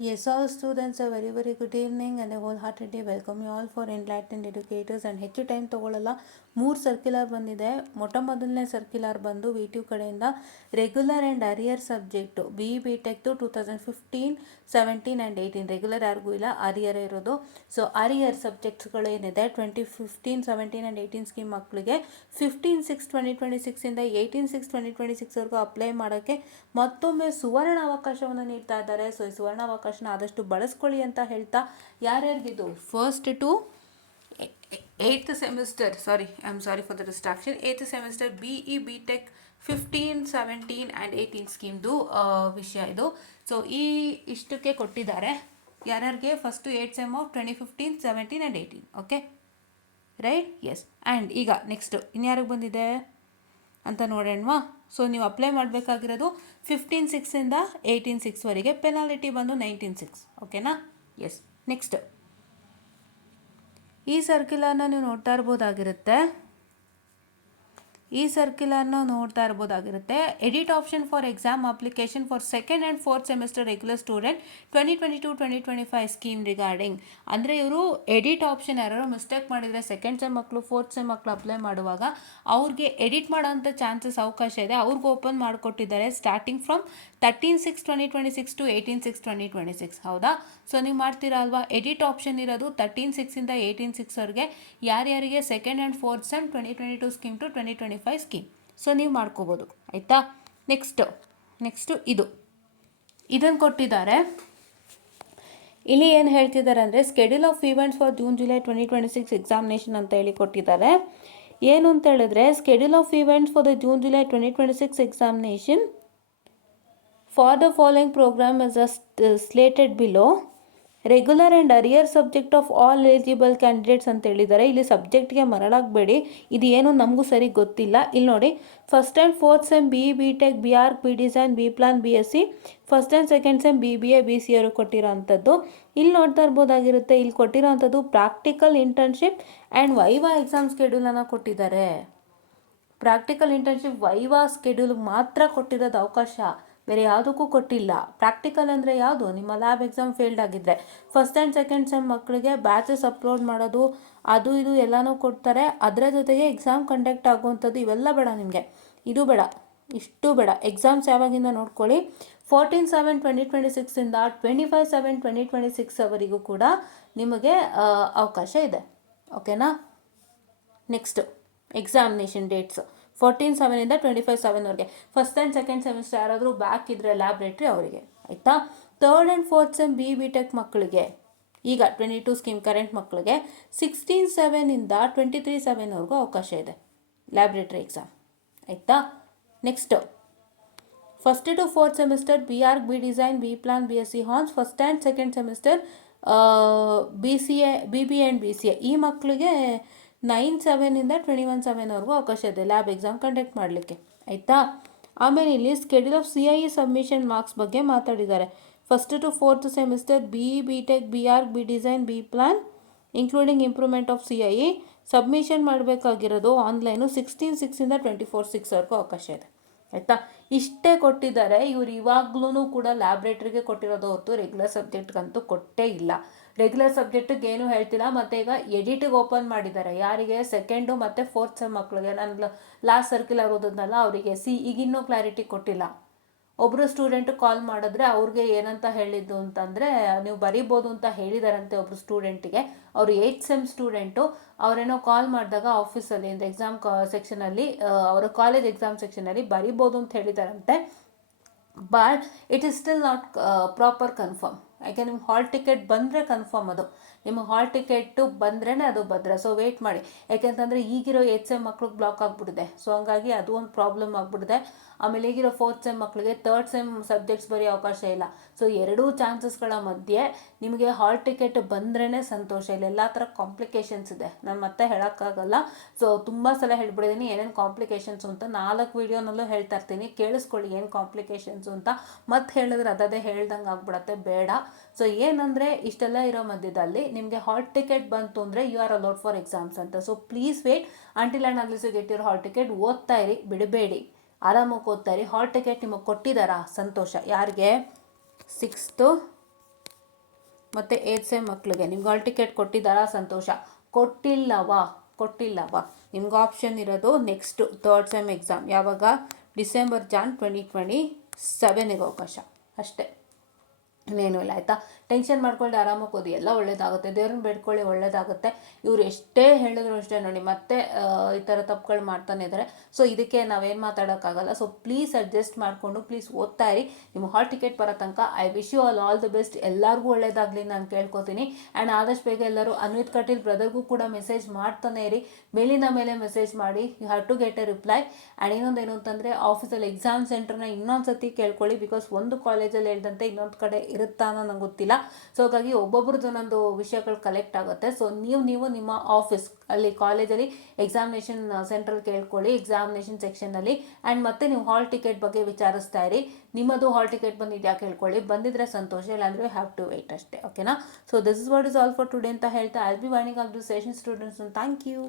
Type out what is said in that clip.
Yes, all students, a very good evening and a wholeheartedly welcome you all for Enlightened Educators. And ಹೆಚ್ಚು time ತೊಗೊಳ್ಳಲ್ಲ, 3 circular ಬಂದಿದೆ. ಮೊದಲನೇ circular ಬಂದು ವಿ2 ಕಡೆಯಿಂದ regular and arrear subject B ಟೆಕ್ದು 2015, 17 and 18 regular ಯಾರಿಗೂ ಇಲ್ಲ, ಅರಿಯರ್ ಇರೋದು. ಸೊ ಅರಿಯರ್ ಸಬ್ಜೆಕ್ಟ್ಸ್ಗಳು ಏನಿದೆ 2015, 17 ಆ್ಯಂಡ್ 18 ಸ್ಕೀಮ್ ಮಕ್ಕಳಿಗೆ 15/6/2026 18/6/2026ವರೆಗೂ ಅಪ್ಲೈ ಮಾಡೋಕ್ಕೆ ಮತ್ತೊಮ್ಮೆ ಸುವರ್ಣ ಅವಕಾಶವನ್ನು ನೀಡ್ತಾ ಇದ್ದಾರೆ. ಸೊ ಈ ಸುವರ್ಣ ಅವಕಾಶನ ಆದಷ್ಟು ಬಳಸ್ಕೊಳ್ಳಿ ಅಂತ ಹೇಳ್ತಾ, ಯಾರ್ಯಾರಿಗಿದು first to 8th semester, sorry for the distraction, 8th semester B Tech 15, 17 and 18 ಸ್ಕೀಮ್ದು ವಿಷಯ ಇದು. ಸೊ ಇಷ್ಟಕ್ಕೆ ಕೊಟ್ಟಿದ್ದಾರೆ ಯಾರ್ಯಾರಿಗೆ first 8th sem of 2015, 17 and 18. Okay right, yes. And ಈಗ ನೆಕ್ಸ್ಟ್ ಇನ್ಯಾರಿಗೆ ಬಂದಿದೆ ಅಂತ ನೋಡೋಣವಾ. ಸೊ ನೀವು ಅಪ್ಲೈ ಮಾಡಬೇಕಾಗಿರೋದು 15/6ಇಂದ 18/6ವರೆಗೆ. ಪೆನಾಲಿಟಿ ಬಂದು 19/6. ಓಕೆನಾ, ಎಸ್. ನೆಕ್ಸ್ಟ್ ಈ ಸರ್ಕ್ಯುಲರ್ನ ನೀವು ನೋಡ್ತಾ ಇರ್ಬೋದಾಗಿರುತ್ತೆ. Edit option for exam application for 2nd and 4th semester regular student 2022-2025 scheme regarding. ಅಂದರೆ ಇವರು ಎಡಿಟ್ ಆಪ್ಷನ್ ಯಾರು ಮಿಸ್ಟೇಕ್ ಮಾಡಿದರೆ 2nd ಸೆಮ್ ಮಕ್ಕಳು 4th ಸೆಮ್ ಮಕ್ಕಳು ಅಪ್ಲೈ ಮಾಡುವಾಗ ಅವ್ರಿಗೆ ಎಡಿಟ್ ಮಾಡೋಂಥ ಚಾನ್ಸಸ್ ಅವಕಾಶ ಇದೆ. ಅವ್ರಿಗೆ ಓಪನ್ ಮಾಡಿಕೊಟ್ಟಿದ್ದಾರೆ ಸ್ಟಾರ್ಟಿಂಗ್ ಫ್ರಮ್ 13/6/2026 to 18/6/2026. ಹೌದಾ? ಸೊ ನೀವು ಮಾಡ್ತೀರಾ ಅಲ್ವಾ, ಎಡಿಟ್ ಆಪ್ಷನ್ ಇರೋದು 13/6ಇಂದ 18/6ವರೆಗೆ ಯಾರ್ಯಾರಿಗೆ 2nd and 4th sem 2022 scheme to 2025 scheme. So ನೀವು ಮಾಡ್ಕೋಬೋದು, ಆಯಿತಾ. ನೆಕ್ಸ್ಟು ಇದನ್ನು ಕೊಟ್ಟಿದ್ದಾರೆ. ಇಲ್ಲಿ ಏನು ಹೇಳ್ತಿದ್ದಾರೆ ಅಂದರೆ schedule of events for June July 2026 examination ಅಂತ ಹೇಳಿ ಕೊಟ್ಟಿದ್ದಾರೆ. ಏನು ಅಂತ ಹೇಳಿದ್ರೆ, schedule of events for the June July 2026 examination for the following program is slated below. Regular and arrear subject of all eligible candidates ಅಂತ ಹೇಳಿದ್ದಾರೆ. ಇಲ್ಲಿ ಸಬ್ಜೆಕ್ಟ್ಗೆ ಮರಳಾಗಬೇಡಿ, ಇದು ಏನು ನಮಗೂ ಸರಿ ಗೊತ್ತಿಲ್ಲ. ಇಲ್ಲಿ ನೋಡಿ, 1st and 4th sem B tech, B arch, B design, B plan, B S C, 1st and 2nd sem BBA, BCA ಅವರು ಕೊಟ್ಟಿರೋ ಅಂಥದ್ದು. ಇಲ್ಲಿ ನೋಡ್ತಾ ಇರ್ಬೋದಾಗಿರುತ್ತೆ, ಇಲ್ಲಿ ಕೊಟ್ಟಿರೋ ಅಂಥದ್ದು practical internship and viva exam ಸ್ಕೆಡ್ಯೂಲನ್ನು ಕೊಟ್ಟಿದ್ದಾರೆ. ಪ್ರಾಕ್ಟಿಕಲ್ ಇಂಟರ್ನ್ಶಿಪ್ ವೈವಾ ಸ್ಕೆಡ್ಯೂಲ್ ಮಾತ್ರ ಕೊಟ್ಟಿರೋದು ಅವಕಾಶ, ಬೇರೆ ಯಾವುದಕ್ಕೂ ಕೊಟ್ಟಿಲ್ಲ. ಪ್ರಾಕ್ಟಿಕಲ್ ಅಂದರೆ ಯಾವುದು, ನಿಮ್ಮ ಲ್ಯಾಬ್ ಎಕ್ಸಾಮ್ ಫೇಲ್ಡ್ ಆಗಿದ್ದರೆ 1st and 2nd ಸೆಮ್ ಮಕ್ಕಳಿಗೆ ಬ್ಯಾಚಸ್ ಅಪ್ಲೋಡ್ ಮಾಡೋದು ಅದು ಇದು ಎಲ್ಲನೂ ಕೊಡ್ತಾರೆ. ಅದರ ಜೊತೆಗೆ ಎಕ್ಸಾಮ್ ಕಂಡಕ್ಟ್ ಆಗುವಂಥದ್ದು ಇವೆಲ್ಲ ಬೇಡ ನಿಮಗೆ, ಇದು ಬೇಡ, ಇಷ್ಟು ಬೇಡ. ಎಕ್ಸಾಮ್ಸ್ ಯಾವಾಗಿಂದ ನೋಡ್ಕೊಳ್ಳಿ, 14/7/2026ಇಂದ 25/7/2026 ಅವರಿಗೂ ಕೂಡ ನಿಮಗೆ ಅವಕಾಶ ಇದೆ. ಓಕೆನಾ. ನೆಕ್ಸ್ಟ್ ಎಕ್ಸಾಮಿನೇಷನ್ ಡೇಟ್ಸ್ 14/7ಇಂದ 25/7ವರೆಗೆ. 1st and 2nd ಸೆಮಿಸ್ಟರ್ ಯಾರಾದರೂ ಬ್ಯಾಕ್ ಇದ್ದರೆ ಲ್ಯಾಬ್ರೇಟ್ರಿ ಅವರಿಗೆ, ಆಯಿತಾ. 3rd and 4th sem B tech ಮಕ್ಕಳಿಗೆ, ಈಗ 22 ಸ್ಕೀಮ್ ಕರೆಂಟ್ ಮಕ್ಕಳಿಗೆ 16/7ಇಂದ 23/7ವರೆಗೂ ಅವಕಾಶ ಇದೆ ಲ್ಯಾಬ್ರೇಟ್ರಿ ಎಕ್ಸಾಮ್, ಆಯಿತಾ. Next 1st to 4th semester B arch, B design, B plan, BSc horns, 1st and 2nd semester BCA, BBA and BCA ಈ ಮಕ್ಕಳಿಗೆ 9/7ಇಂದ 21/7ವರೆಗೂ ಅವಕಾಶ ಇದೆ ಲ್ಯಾಬ್ ಎಕ್ಸಾಮ್ ಕಂಡಕ್ಟ್ ಮಾಡಲಿಕ್ಕೆ, ಆಯಿತಾ. ಆಮೇಲೆ ಇಲ್ಲಿ schedule of CIE submission marks ಬಗ್ಗೆ ಮಾತಾಡಿದ್ದಾರೆ. 1st to 4th semester B tech, B arch, B design, B plan including improvement of CIE submission ಮಾಡಬೇಕಾಗಿರೋದು ಆನ್ಲೈನು 16/6ಇಂದ 24/6ವರೆಗೂ ಅವಕಾಶ ಇದೆ, ಆಯಿತಾ. ಇಷ್ಟೇ ಕೊಟ್ಟಿದ್ದಾರೆ. ಇವರು ಇವಾಗ್ಲೂ ಕೂಡ ಲ್ಯಾಬ್ರೇಟ್ರಿಗೆ ಕೊಟ್ಟಿರೋದು ಹೊರತು ರೆಗ್ಯುಲರ್ ಸಬ್ಜೆಕ್ಟ್ಗಂತೂ ಕೊಟ್ಟೇ ಇಲ್ಲ. ರೆಗ್ಯುಲರ್ ಸಬ್ಜೆಕ್ಟಿಗೆ ಏನೂ ಹೇಳ್ತಿಲ್ಲ. ಮತ್ತು ಈಗ ಎಡಿಟಿಗೆ ಓಪನ್ ಮಾಡಿದ್ದಾರೆ ಯಾರಿಗೆ, 2nd ಮತ್ತು 4th ಸೆಮ್ ಮಕ್ಕಳಿಗೆ. ನಾನು ಲಾಸ್ಟ್ ಸರ್ಕ್ಯುಲರ್ ಓದೋದ್ನಲ್ಲ ಅವರಿಗೆ ಈಗಿನ್ನೂ ಕ್ಲಾರಿಟಿ ಕೊಟ್ಟಿಲ್ಲ. ಒಬ್ಬರು ಸ್ಟೂಡೆಂಟು ಕಾಲ್ ಮಾಡಿದ್ರೆ ಅವ್ರಿಗೆ ಏನಂತ ಹೇಳಿದ್ದು ಅಂತಂದರೆ, ನೀವು ಬರಿಬೋದು ಅಂತ ಹೇಳಿದಾರಂತೆ ಒಬ್ಬರು ಸ್ಟೂಡೆಂಟಿಗೆ. ಅವರು 8th ಸೆಮ್ ಸ್ಟೂಡೆಂಟು. ಅವರೇನೋ ಕಾಲ್ ಮಾಡಿದಾಗ ಆಫೀಸಲ್ಲಿ ಅಂದರೆ ಎಕ್ಸಾಮ್ ಸೆಕ್ಷನಲ್ಲಿ, ಅವರ ಕಾಲೇಜ್ ಎಕ್ಸಾಮ್ ಸೆಕ್ಷನಲ್ಲಿ ಬರಿಬೋದು ಅಂತ ಹೇಳಿದಾರಂತೆ. But it is still not proper confirm. ಯಾಕೆ ನಿಮ್ಗೆ ಹಾಲ್ ಟಿಕೆಟ್ ಬಂದರೆ ಕನ್ಫರ್ಮ್ ಅದು. ನಿಮಗೆ ಹಾಲ್ ಟಿಕೆಟು ಬಂದ್ರೇ ಅದು ಭದ್ರ. ಸೊ ವೆಯ್ಟ್ ಮಾಡಿ, ಯಾಕೆಂತಂದರೆ ಈಗಿರೋ 8th ಸೆಮ್ ಮಕ್ಳಿಗೆ ಬ್ಲಾಕ್ ಆಗಿಬಿಟ್ಟಿದೆ. ಸೊ ಹಂಗಾಗಿ ಅದು ಒಂದು ಪ್ರಾಬ್ಲಮ್ ಆಗಿಬಿಟ್ಟಿದೆ. ಆಮೇಲೆ ಈಗಿರೋ 4th ಸೆಮ್ ಮಕ್ಕಳಿಗೆ 3rd ಸೆಮ್ ಸಬ್ಜೆಕ್ಟ್ಸ್ ಬರೆಯೋ ಅವಕಾಶ ಇಲ್ಲ. ಸೊ ಎರಡೂ ಚಾನ್ಸಸ್ಗಳ ಮಧ್ಯೆ ನಿಮಗೆ ಹಾಲ್ ಟಿಕೆಟ್ ಬಂದ್ರೇ ಸಂತೋಷ. ಇಲ್ಲ ಎಲ್ಲ ಥರ ಕಾಂಪ್ಲಿಕೇಶನ್ಸ್ ಇದೆ, ನಾನು ಮತ್ತೆ ಹೇಳೋಕ್ಕಾಗಲ್ಲ. ಸೊ ತುಂಬ ಸಲ ಹೇಳ್ಬಿಟ್ಟಿದ್ದೀನಿ ಏನೇನು ಕಾಂಪ್ಲಿಕೇಶನ್ಸು ಅಂತ. 4 ವೀಡಿಯೋನಲ್ಲೂ ಹೇಳ್ತಾ ಇರ್ತೀನಿ, ಕೇಳಿಸ್ಕೊಳ್ಳಿ ಏನು ಕಾಂಪ್ಲಿಕೇಶನ್ಸು ಅಂತ. ಮತ್ತೆ ಹೇಳಿದ್ರೆ ಅದೇ ಹೇಳ್ದಂಗೆ ಆಗ್ಬಿಡತ್ತೆ, ಬೇಡ. ಸೊ ಏನಂದರೆ ಇಷ್ಟೆಲ್ಲ ಇರೋ ಮಧ್ಯದಲ್ಲಿ ನಿಮಗೆ ಹಾಲ್ ಟಿಕೆಟ್ ಬಂತು ಅಂದರೆ you are allowed for exams ಅಂತ. So please wait until and unless you get your hall ticket. ಓದ್ತಾ ಇರಿ, ಬಿಡಬೇಡಿ, ಆರಾಮಾಗಿ ಓದ್ತಾ ಇರಿ. ಹಾಲ್ ಟಿಕೆಟ್ ನಿಮಗೆ ಕೊಟ್ಟಿದ್ದಾರಾ, ಸಂತೋಷ. ಯಾರಿಗೆ? 6th ಮತ್ತು 8th ಸೆಮ್ ಮಕ್ಕಳಿಗೆ ನಿಮ್ಗೆ ಹಾಲ್ ಟಿಕೆಟ್ ಕೊಟ್ಟಿದ್ದಾರಾ? ಸಂತೋಷ. ಕೊಟ್ಟಿಲ್ಲವಾ ನಿಮ್ಗೆ ಆಪ್ಷನ್ ಇರೋದು ನೆಕ್ಸ್ಟ್ 3rd ಸೆಮ್ ಎಕ್ಸಾಮ್ ಯಾವಾಗ? ಡಿಸೆಂಬರ್ 2027ಗೆ ಅವಕಾಶ ಅಷ್ಟೇ, ಇನ್ನೇನು ಇಲ್ಲ ಆಯಿತಾ. ಟೆನ್ಷನ್ ಮಾಡ್ಕೊಳ್ಳಿ, ಆರಾಮಾಗಿ ಓದಿ, ಎಲ್ಲ ಒಳ್ಳೇದಾಗುತ್ತೆ. ದೇವ್ರನ್ನ ಬೇಡ್ಕೊಳ್ಳಿ, ಒಳ್ಳೇದಾಗುತ್ತೆ. ಇವ್ರು ಎಷ್ಟೇ ಹೇಳಿದ್ರು ಅಷ್ಟೇ ನೋಡಿ ಮತ್ತೆ ಈ ಥರ ತಪ್ಪುಗಳು ಮಾಡ್ತಾನೆ ಇದ್ದಾರೆ. ಸೊ ಇದಕ್ಕೆ ನಾವೇನು ಮಾತಾಡೋಕ್ಕಾಗಲ್ಲ. ಸೊ ಪ್ಲೀಸ್ ಅಡ್ಜಸ್ಟ್ ಮಾಡಿಕೊಂಡು ಪ್ಲೀಸ್ ಓದ್ತಾ ಇರಿ. ನಿಮ್ಮ ಹಾಲ್ ಟಿಕೆಟ್ ಬರೋ ತನಕ I wish you all the best. ಎಲ್ಲರಿಗೂ ಒಳ್ಳೇದಾಗಲಿ ನಾನು ಕೇಳ್ಕೊತೀನಿ. ಆ್ಯಂಡ್ ಆದಷ್ಟು ಬೇಗ ಎಲ್ಲರೂ ಅನ್ವಿತ್ ಕಟೀಲ್ ಬ್ರದರ್ಗೂ ಕೂಡ ಮೆಸೇಜ್ ಮಾಡ್ತಾನೆ ಇರಿ. ಮೇಲಿಂದ ಮೇಲೆ ಮೆಸೇಜ್ ಮಾಡಿ, you have to get a reply. And ಇನ್ನೊಂದೇನು ಅಂತಂದರೆ ಆಫೀಸಲ್ಲಿ ಎಕ್ಸಾಮ್ ಸೆಂಟರ್ನ ಇನ್ನೊಂದು ಸತಿ ಕೇಳ್ಕೊಳ್ಳಿ. ಬಿಕಾಸ್ ಒಂದು ಕಾಲೇಜಲ್ಲಿ ಹೇಳ್ದಂತೆ ಇನ್ನೊಂದು ಕಡೆ ಇರುತ್ತಾ ಅನ್ನೋ ನಂಗೆ ಗೊತ್ತಿಲ್ಲ. ಸೊ ಹಾಗಾಗಿ ಒಬ್ಬೊಬ್ರದ್ದು ಒಂದೊಂದು ವಿಷಯಗಳು ಕಲೆಕ್ಟ್ ಆಗುತ್ತೆ. ಸೊ ನೀವು ನಿಮ್ಮ ಆಫೀಸ್ ಅಲ್ಲಿ ಕಾಲೇಜಲ್ಲಿ ಎಕ್ಸಾಮಿನೇಷನ್ ಸೆಂಟ್ರಲ್ಲಿ ಕೇಳ್ಕೊಳ್ಳಿ, ಎಕ್ಸಾಮಿನೇಷನ್ ಸೆಕ್ಷನಲ್ಲಿ. ಆ್ಯಂಡ್ ಮತ್ತೆ ನೀವು ಹಾಲ್ ಟಿಕೆಟ್ ಬಗ್ಗೆ ವಿಚಾರಿಸ್ತಾ ಇರಿ. ನಿಮ್ಮದು ಹಾಲ್ ಟಿಕೆಟ್ ಬಂದಿದ್ಯಾ ಕೇಳ್ಕೊಳ್ಳಿ. ಬಂದಿದ್ರೆ ಸಂತೋಷ, ಇಲ್ಲಾಂದರೆ ಹ್ಯಾವ್ ಟು ವೇಟ್ ಅಷ್ಟೇ. ಓಕೆನಾ? So this is what is all for today ಅಂತ ಹೇಳ್ತಾ I will be winding up the session students. Thank you.